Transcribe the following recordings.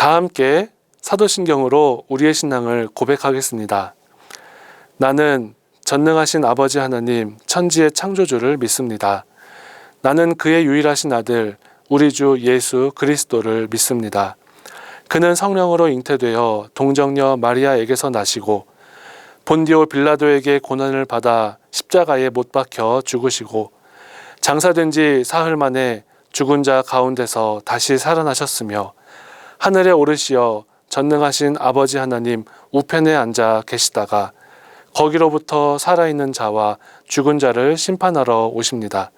다 함께 사도신경으로 우리의 신앙을 고백하겠습니다. 나는 전능하신 아버지 하나님 천지의 창조주를 믿습니다. 나는 그의 유일하신 아들 우리 주 예수 그리스도를 믿습니다. 그는 성령으로 잉태되어 동정녀 마리아에게서 나시고 본디오 빌라도에게 고난을 받아 십자가에 못 박혀 죽으시고 장사된 지 사흘 만에 죽은 자 가운데서 다시 살아나셨으며 하늘에 오르시어 전능하신 아버지 하나님 우편에 앉아 계시다가 거기로부터 살아있는 자와 죽은 자를 심판하러 오십니다.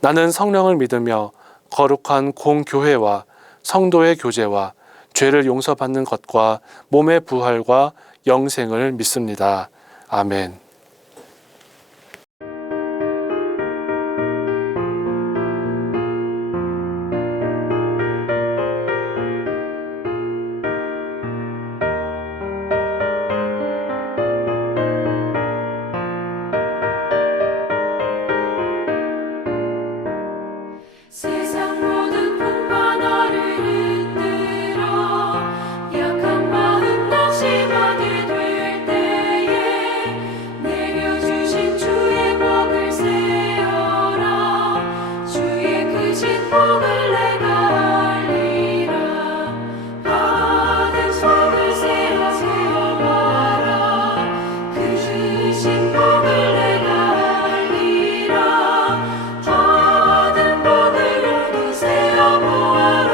나는 성령을 믿으며 거룩한 공교회와 성도의 교제와 죄를 용서받는 것과 몸의 부활과 영생을 믿습니다. 아멘. 세상 모든 풍파 너를 흔들어 약한 마음 낙심하게 될 때에 내려주신 주의 복을 세어라. 주의 크신 복을 내가 알리라. 받은 속을 세어봐라. 그 주신 복을 내가 알리라. 받은 복을 세어보아라.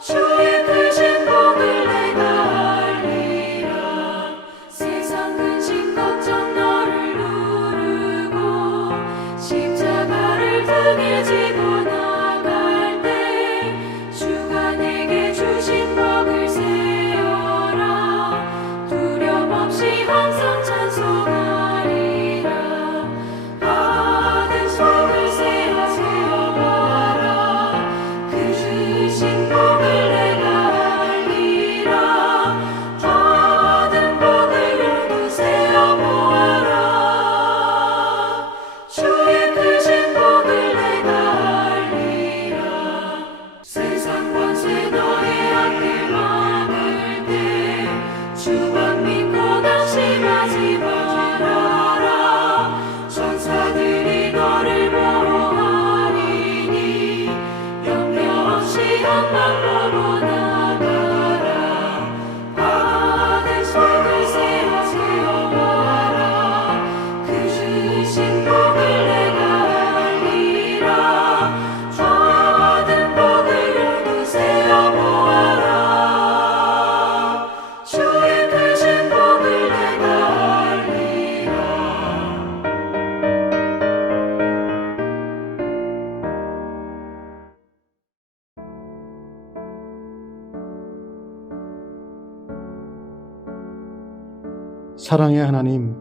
주의 크신 복을 내가 알리라. 세상 근심 걱정 너를 누르고 십자가를 등에 지고 나갈 때 주가 내게 주신 복을 세어라. 두려움 없이 항상 찬송하리라. 받은 속을 세어보아라. 그 주신 복을 내가 알리라. 받은 복을 모두 세어보아라. 주의 크신 복을 내가 알리라. 세상 권세 너의 앞길 막을 때 주만 믿고 낙심하지 말아라. 천사들이 너를 보호하리니 염려 없이 한방 보고 나가라. 받은 속을 세어보아라. 그 주신 복을 내가 알리라. 받은 복을 모두 세어보아라. 주의 크신 복을 내가 알리라. 사랑의 하나님,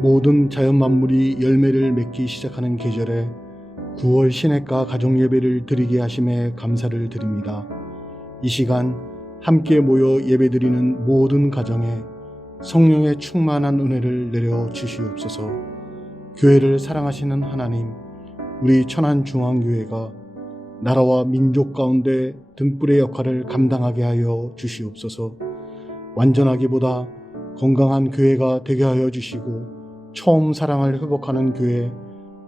모든 자연 만물이 열매를 맺기 시작하는 계절에 9월 시냇가 가정예배를 드리게 하심에 감사를 드립니다. 이 시간 함께 모여 예배드리는 모든 가정에 성령의 충만한 은혜를 내려 주시옵소서. 교회를 사랑하시는 하나님, 우리 천안중앙교회가 나라와 민족 가운데 등불의 역할을 감당하게 하여 주시옵소서. 완전하기보다 건강한 교회가 되게 하여 주시고 처음 사랑을 회복하는 교회,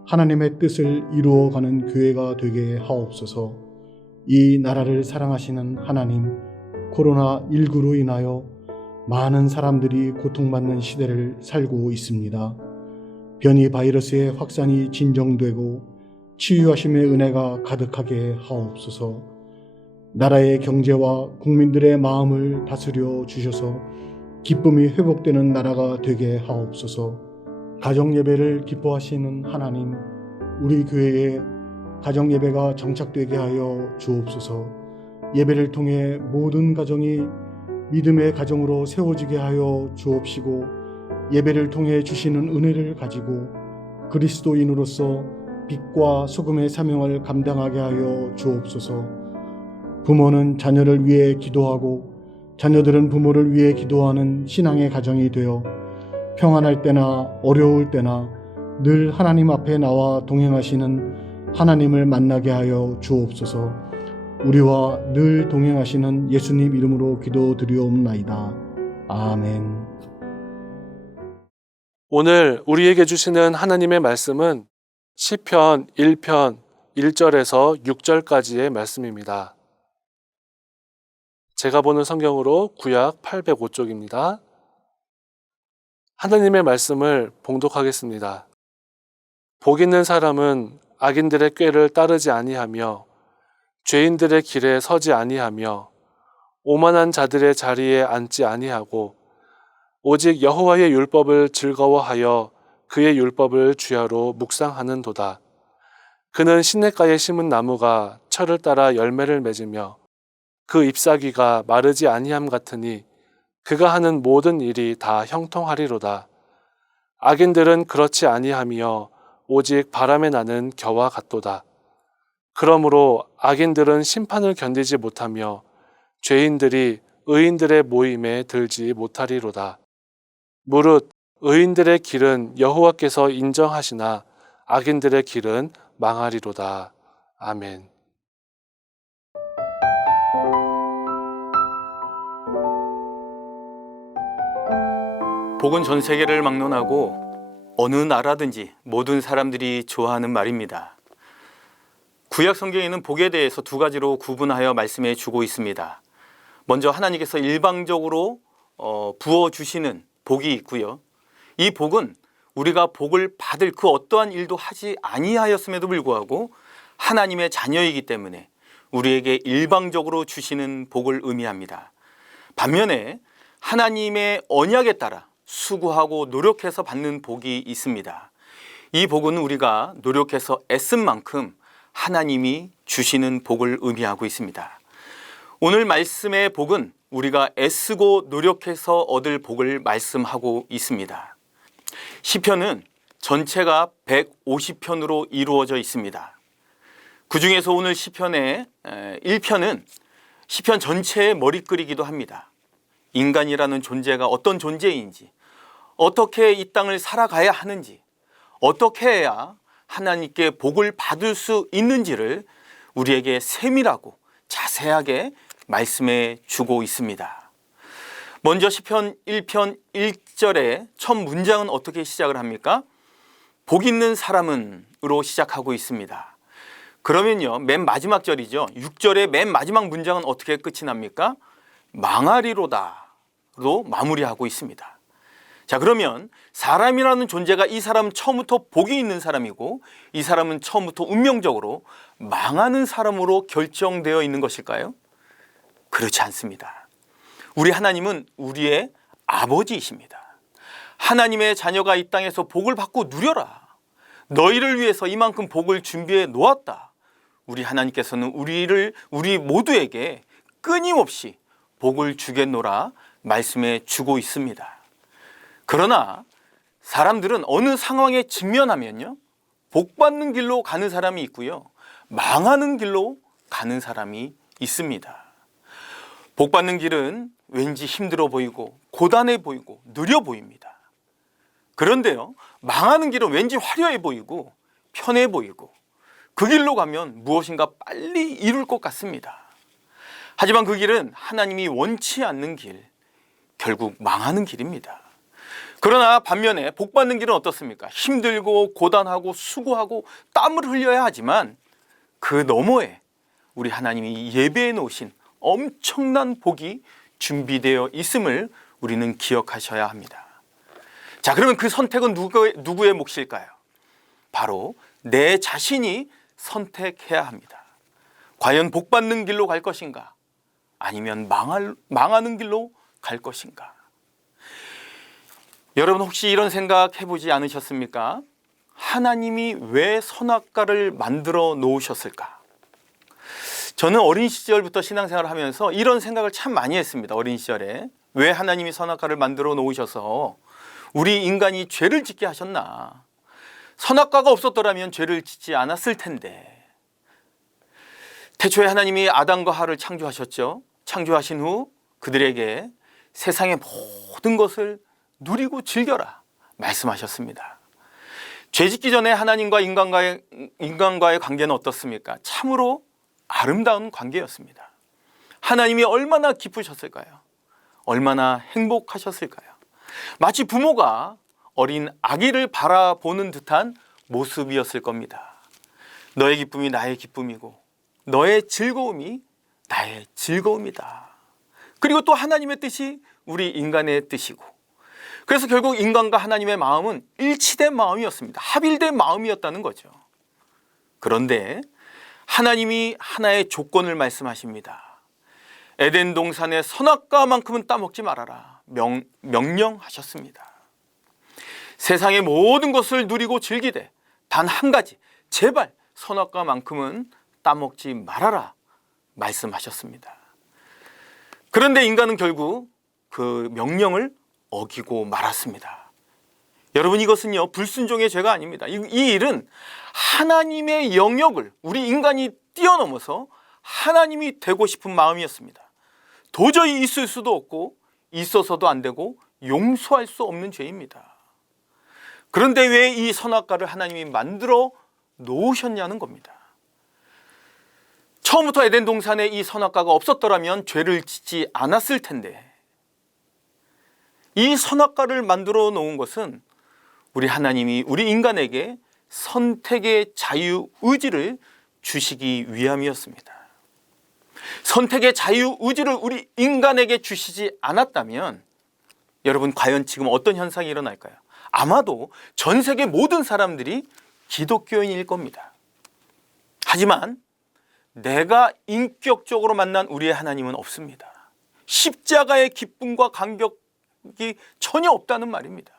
하나님의 뜻을 이루어가는 교회가 되게 하옵소서. 이 나라를 사랑하시는 하나님, 코로나19로 인하여 많은 사람들이 고통받는 시대를 살고 있습니다. 변이 바이러스의 확산이 진정되고 치유하심의 은혜가 가득하게 하옵소서. 나라의 경제와 국민들의 마음을 다스려 주셔서 기쁨이 회복되는 나라가 되게 하옵소서. 가정예배를 기뻐하시는 하나님, 우리 교회에 가정예배가 정착되게 하여 주옵소서. 예배를 통해 모든 가정이 믿음의 가정으로 세워지게 하여 주옵시고, 예배를 통해 주시는 은혜를 가지고 그리스도인으로서 빛과 소금의 사명을 감당하게 하여 주옵소서. 부모는 자녀를 위해 기도하고 자녀들은 부모를 위해 기도하는 신앙의 가정이 되어 평안할 때나 어려울 때나 늘 하나님 앞에 나와 동행하시는 하나님을 만나게 하여 주옵소서. 우리와 늘 동행하시는 예수님 이름으로 기도드리옵나이다. 아멘. 오늘 우리에게 주시는 하나님의 말씀은 시편 1편 1절에서 6절까지의 말씀입니다. 제가 보는 성경으로 구약 805쪽입니다. 하나님의 말씀을 봉독하겠습니다. 복 있는 사람은 악인들의 꾀를 따르지 아니하며 죄인들의 길에 서지 아니하며 오만한 자들의 자리에 앉지 아니하고 오직 여호와의 율법을 즐거워하여 그의 율법을 주야로 묵상하는도다. 그는 시냇가에 심은 나무가 철을 따라 열매를 맺으며 그 잎사귀가 마르지 아니함 같으니 그가 하는 모든 일이 다 형통하리로다. 악인들은 그렇지 아니하며 오직 바람에 나는 겨와 같도다. 그러므로 악인들은 심판을 견디지 못하며 죄인들이 의인들의 모임에 들지 못하리로다. 무릇 의인들의 길은 여호와께서 인정하시나 악인들의 길은 망하리로다. 아멘. 복은 전 세계를 막론하고 어느 나라든지 모든 사람들이 좋아하는 말입니다. 구약 성경에는 복에 대해서 두 가지로 구분하여 말씀해 주고 있습니다. 먼저 하나님께서 일방적으로 부어주시는 복이 있고요. 이 복은 우리가 복을 받을 그 어떠한 일도 하지 아니하였음에도 불구하고 하나님의 자녀이기 때문에 우리에게 일방적으로 주시는 복을 의미합니다. 반면에 하나님의 언약에 따라 수고하고 노력해서 받는 복이 있습니다. 이 복은 우리가 노력해서 애쓴 만큼 하나님이 주시는 복을 의미하고 있습니다. 오늘 말씀의 복은 우리가 애쓰고 노력해서 얻을 복을 말씀하고 있습니다. 시편은 전체가 150편으로 이루어져 있습니다. 그 중에서 오늘 시편의 1편은 시편 전체의 머리글이기도 합니다. 인간이라는 존재가 어떤 존재인지, 어떻게 이 땅을 살아가야 하는지, 어떻게 해야 하나님께 복을 받을 수 있는지를 우리에게 세밀하고 자세하게 말씀해 주고 있습니다. 먼저 시편 1편 1절의 첫 문장은 어떻게 시작을 합니까? 복 있는 사람은으로 시작하고 있습니다. 그러면요, 맨 마지막 절이죠. 6절의 맨 마지막 문장은 어떻게 끝이 납니까? 망하리로다로 마무리하고 있습니다. 자, 그러면 사람이라는 존재가 이 사람은 처음부터 복이 있는 사람이고 이 사람은 처음부터 운명적으로 망하는 사람으로 결정되어 있는 것일까요? 그렇지 않습니다. 우리 하나님은 우리의 아버지이십니다. 하나님의 자녀가 이 땅에서 복을 받고 누려라. 너희를 위해서 이만큼 복을 준비해 놓았다. 우리 하나님께서는 우리 모두에게 끊임없이 복을 주겠노라 말씀해 주고 있습니다. 그러나 사람들은 어느 상황에 직면하면요, 복 받는 길로 가는 사람이 있고요, 망하는 길로 가는 사람이 있습니다. 복 받는 길은 왠지 힘들어 보이고 고단해 보이고 느려 보입니다. 그런데요, 망하는 길은 왠지 화려해 보이고 편해 보이고 그 길로 가면 무엇인가 빨리 이룰 것 같습니다. 하지만 그 길은 하나님이 원치 않는 길, 결국 망하는 길입니다. 그러나 반면에 복 받는 길은 어떻습니까? 힘들고 고단하고 수고하고 땀을 흘려야 하지만 그 너머에 우리 하나님이 예배해 놓으신 엄청난 복이 준비되어 있음을 우리는 기억하셔야 합니다. 자, 그러면 그 선택은 누구의 몫일까요? 바로 내 자신이 선택해야 합니다. 과연 복 받는 길로 갈 것인가? 아니면 망하는 길로 갈 것인가? 여러분 혹시 이런 생각 해보지 않으셨습니까? 하나님이 왜 선악과를 만들어 놓으셨을까? 저는 어린 시절부터 신앙생활을 하면서 이런 생각을 참 많이 했습니다. 어린 시절에 왜 하나님이 선악과를 만들어 놓으셔서 우리 인간이 죄를 짓게 하셨나? 선악과가 없었더라면 죄를 짓지 않았을 텐데. 태초에 하나님이 아담과 하와를 창조하셨죠. 창조하신 후 그들에게 세상의 모든 것을 누리고 즐겨라 말씀하셨습니다. 죄 짓기 전에 하나님과 인간과의 관계는 어떻습니까? 참으로 아름다운 관계였습니다. 하나님이 얼마나 기쁘셨을까요? 얼마나 행복하셨을까요? 마치 부모가 어린 아기를 바라보는 듯한 모습이었을 겁니다. 너의 기쁨이 나의 기쁨이고 너의 즐거움이 나의 즐거움이다. 그리고 또 하나님의 뜻이 우리 인간의 뜻이고, 그래서 결국 인간과 하나님의 마음은 일치된 마음이었습니다. 합일된 마음이었다는 거죠. 그런데 하나님이 하나의 조건을 말씀하십니다. 에덴 동산의 선악과만큼은 따먹지 말아라. 명령하셨습니다. 세상의 모든 것을 누리고 즐기되 단 한 가지, 제발 선악과만큼은 따먹지 말아라 말씀하셨습니다. 그런데 인간은 결국 그 명령을 어기고 말았습니다. 여러분, 이것은요 불순종의 죄가 아닙니다. 이 일은 하나님의 영역을 우리 인간이 뛰어넘어서 하나님이 되고 싶은 마음이었습니다. 도저히 있을 수도 없고 있어서도 안 되고 용서할 수 없는 죄입니다. 그런데 왜 이 선악과를 하나님이 만들어 놓으셨냐는 겁니다. 처음부터 에덴 동산에 이 선악과가 없었더라면 죄를 짓지 않았을 텐데, 이 선악과를 만들어 놓은 것은 우리 하나님이 우리 인간에게 선택의 자유의지를 주시기 위함이었습니다. 선택의 자유의지를 우리 인간에게 주시지 않았다면 여러분, 과연 지금 어떤 현상이 일어날까요? 아마도 전 세계 모든 사람들이 기독교인일 겁니다. 하지만 내가 인격적으로 만난 우리의 하나님은 없습니다. 십자가의 기쁨과 감격이 전혀 없다는 말입니다.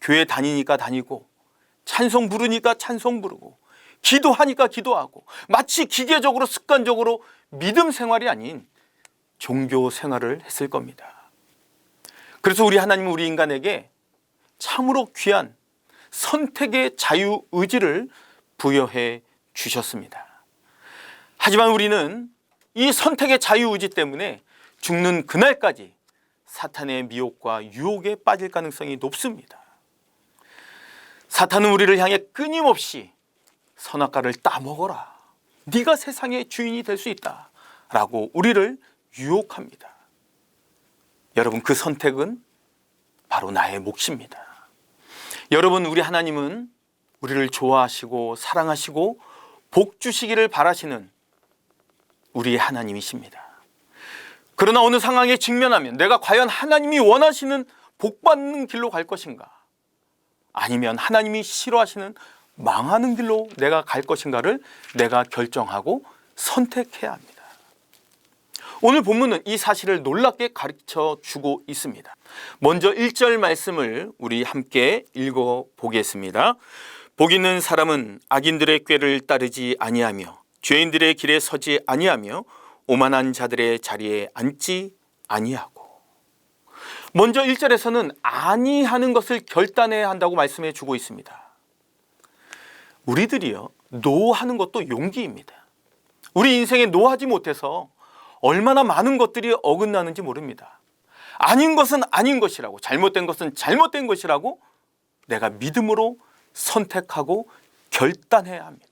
교회 다니니까 다니고, 찬송 부르니까 찬송 부르고, 기도하니까 기도하고, 마치 기계적으로 습관적으로 믿음 생활이 아닌 종교 생활을 했을 겁니다. 그래서 우리 하나님은 우리 인간에게 참으로 귀한 선택의 자유의지를 부여해 주셨습니다. 하지만 우리는 이 선택의 자유의지 때문에 죽는 그날까지 사탄의 미혹과 유혹에 빠질 가능성이 높습니다. 사탄은 우리를 향해 끊임없이 선악과를 따먹어라, 네가 세상의 주인이 될 수 있다 라고 우리를 유혹합니다. 여러분, 그 선택은 바로 나의 몫입니다. 여러분, 우리 하나님은 우리를 좋아하시고 사랑하시고 복 주시기를 바라시는 우리의 하나님이십니다. 그러나 어느 상황에 직면하면 내가 과연 하나님이 원하시는 복 받는 길로 갈 것인가, 아니면 하나님이 싫어하시는 망하는 길로 내가 갈 것인가를 내가 결정하고 선택해야 합니다. 오늘 본문은 이 사실을 놀랍게 가르쳐 주고 있습니다. 먼저 1절 말씀을 우리 함께 읽어 보겠습니다. 복 있는 사람은 악인들의 꾀를 따르지 아니하며 죄인들의 길에 서지 아니하며 오만한 자들의 자리에 앉지 아니하고. 먼저 1절에서는 아니하는 것을 결단해야 한다고 말씀해 주고 있습니다. 우리들이요, 노하는 것도 용기입니다. 우리 인생에 노하지 못해서 얼마나 많은 것들이 어긋나는지 모릅니다. 아닌 것은 아닌 것이라고, 잘못된 것은 잘못된 것이라고 내가 믿음으로 선택하고 결단해야 합니다.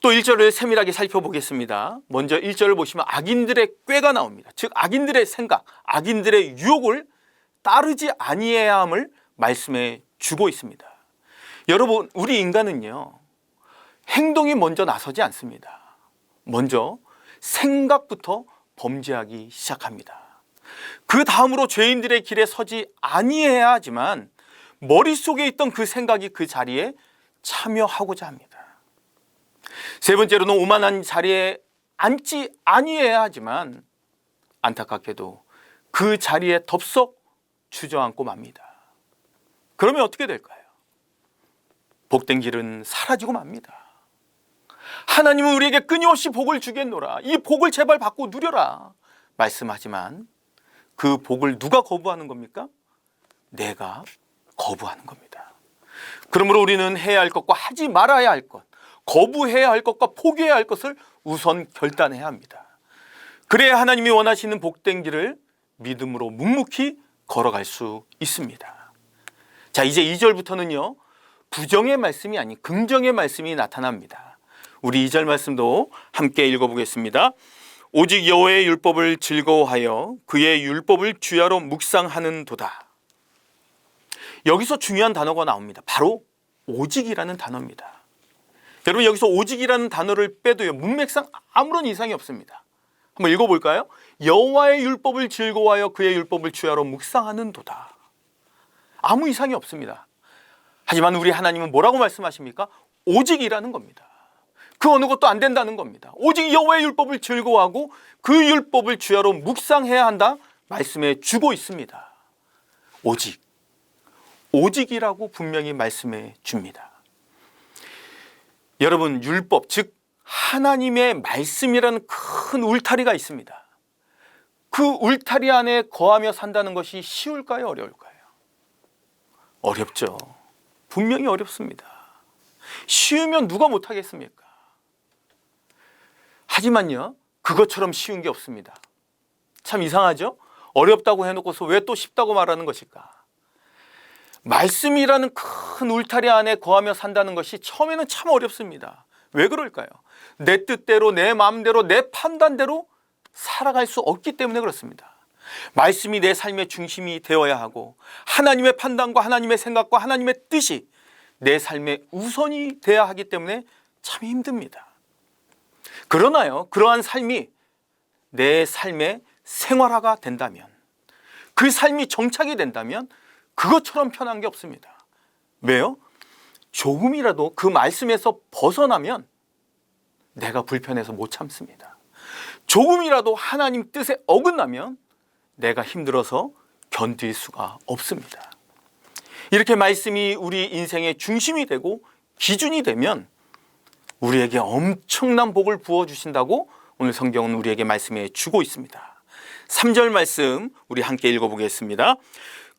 또 1절을 세밀하게 살펴보겠습니다. 먼저 1절을 보시면 악인들의 꾀가 나옵니다. 즉 악인들의 생각, 악인들의 유혹을 따르지 아니해야 함을 말씀해 주고 있습니다. 여러분, 우리 인간은요, 행동이 먼저 나서지 않습니다. 먼저 생각부터 범죄하기 시작합니다. 그 다음으로 죄인들의 길에 서지 아니해야 하지만 머릿속에 있던 그 생각이 그 자리에 참여하고자 합니다. 세 번째로는 오만한 자리에 앉지 아니해야 하지만 안타깝게도 그 자리에 덥석 주저앉고 맙니다. 그러면 어떻게 될까요? 복된 길은 사라지고 맙니다. 하나님은 우리에게 끊임없이 복을 주겠노라, 이 복을 제발 받고 누려라 말씀하지만 그 복을 누가 거부하는 겁니까? 내가 거부하는 겁니다. 그러므로 우리는 해야 할 것과 하지 말아야 할 것, 거부해야 할 것과 포기해야 할 것을 우선 결단해야 합니다. 그래야 하나님이 원하시는 복된 길을 믿음으로 묵묵히 걸어갈 수 있습니다. 자, 이제 2절부터는요, 부정의 말씀이 아닌 긍정의 말씀이 나타납니다. 우리 2절 말씀도 함께 읽어보겠습니다. 오직 여호와의 율법을 즐거워하여 그의 율법을 주야로 묵상하는도다. 여기서 중요한 단어가 나옵니다. 바로 오직이라는 단어입니다. 여러분, 여기서 오직이라는 단어를 빼도요, 문맥상 아무런 이상이 없습니다. 한번 읽어볼까요? 여호와의 율법을 즐거워하여 그의 율법을 주야로 묵상하는도다. 아무 이상이 없습니다. 하지만 우리 하나님은 뭐라고 말씀하십니까? 오직이라는 겁니다. 그 어느 것도 안 된다는 겁니다. 오직 여호와의 율법을 즐거워하고 그 율법을 주야로 묵상해야 한다 말씀해 주고 있습니다. 오직이라고 분명히 말씀해 줍니다. 여러분, 율법, 즉 하나님의 말씀이라는 큰 울타리가 있습니다. 그 울타리 안에 거하며 산다는 것이 쉬울까요? 어려울까요? 어렵죠. 분명히 어렵습니다. 쉬우면 누가 못하겠습니까? 하지만요, 그것처럼 쉬운 게 없습니다. 참 이상하죠? 어렵다고 해놓고서 왜 또 쉽다고 말하는 것일까? 말씀이라는 큰 울타리 안에 거하며 산다는 것이 처음에는 참 어렵습니다. 왜 그럴까요? 내 뜻대로, 내 마음대로, 내 판단대로 살아갈 수 없기 때문에 그렇습니다. 말씀이 내 삶의 중심이 되어야 하고 하나님의 판단과 하나님의 생각과 하나님의 뜻이 내 삶의 우선이 되어야 하기 때문에 참 힘듭니다. 그러나요, 그러한 삶이 내 삶의 생활화가 된다면, 그 삶이 정착이 된다면 그것처럼 편한 게 없습니다. 왜요? 조금이라도 그 말씀에서 벗어나면 내가 불편해서 못 참습니다. 조금이라도 하나님 뜻에 어긋나면 내가 힘들어서 견딜 수가 없습니다. 이렇게 말씀이 우리 인생의 중심이 되고 기준이 되면 우리에게 엄청난 복을 부어주신다고 오늘 성경은 우리에게 말씀해 주고 있습니다. 3절 말씀 우리 함께 읽어보겠습니다.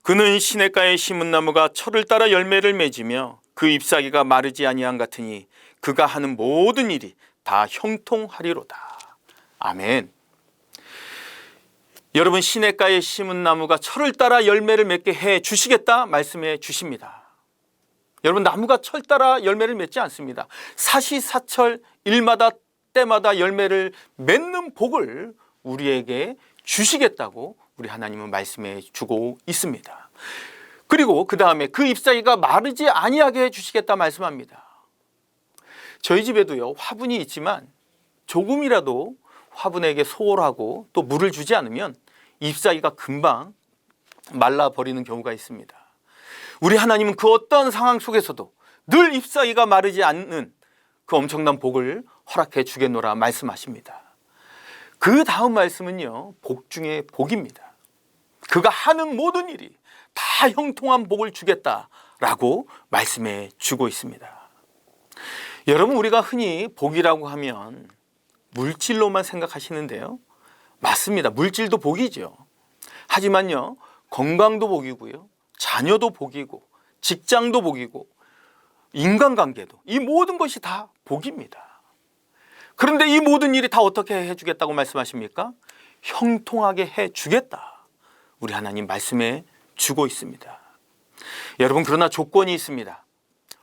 그는 시냇가에 심은 나무가 철을 따라 열매를 맺으며 그 잎사귀가 마르지 아니한 같으니 그가 하는 모든 일이 다 형통하리로다. 아멘. 여러분, 시냇가에 심은 나무가 철을 따라 열매를 맺게 해 주시겠다 말씀해 주십니다. 여러분, 나무가 철 따라 열매를 맺지 않습니다. 사시사철 일마다 때마다 열매를 맺는 복을 우리에게 주시겠다고 우리 하나님은 말씀해 주고 있습니다. 그리고 그 다음에 그 잎사귀가 마르지 아니하게 해 주시겠다 말씀합니다. 저희 집에도요, 화분이 있지만 조금이라도 화분에게 소홀하고 또 물을 주지 않으면 잎사귀가 금방 말라버리는 경우가 있습니다. 우리 하나님은 그 어떤 상황 속에서도 늘 잎사귀가 마르지 않는 그 엄청난 복을 허락해 주겠노라 말씀하십니다. 그 다음 말씀은요, 복 중에 복입니다. 그가 하는 모든 일이 다 형통한 복을 주겠다라고 말씀해 주고 있습니다. 여러분, 우리가 흔히 복이라고 하면 물질로만 생각하시는데요, 맞습니다. 물질도 복이죠. 하지만요, 건강도 복이고요, 자녀도 복이고, 직장도 복이고, 인간관계도, 이 모든 것이 다 복입니다. 그런데 이 모든 일이 다 어떻게 해주겠다고 말씀하십니까? 형통하게 해주겠다. 우리 하나님 말씀해 주고 있습니다. 여러분, 그러나 조건이 있습니다.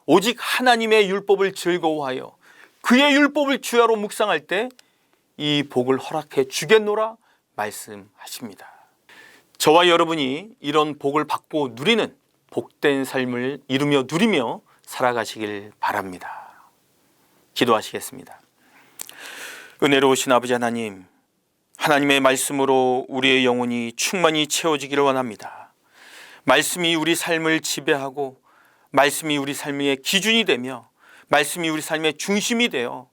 오직 하나님의 율법을 즐거워하여 그의 율법을 주야로 묵상할 때 이 복을 허락해 주겠노라 말씀하십니다. 저와 여러분이 이런 복을 받고 누리는 복된 삶을 이루며 누리며 살아가시길 바랍니다. 기도하시겠습니다. 은혜로우신 아버지 하나님, 하나님의 말씀으로 우리의 영혼이 충만히 채워지기를 원합니다. 말씀이 우리 삶을 지배하고 말씀이 우리 삶의 기준이 되며 말씀이 우리 삶의 중심이 되어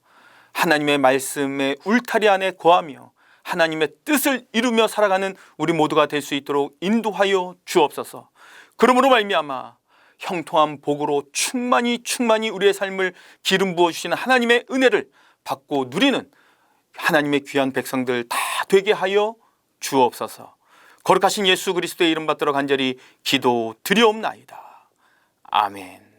하나님의 말씀의 울타리 안에 거하며 하나님의 뜻을 이루며 살아가는 우리 모두가 될 수 있도록 인도하여 주옵소서. 그러므로 말미암아 형통한 복으로 충만히 우리의 삶을 기름 부어주시는 하나님의 은혜를 받고 누리는 하나님의 귀한 백성들 다 되게 하여 주옵소서. 거룩하신 예수 그리스도의 이름 받들어 간절히 기도드리옵나이다. 아멘.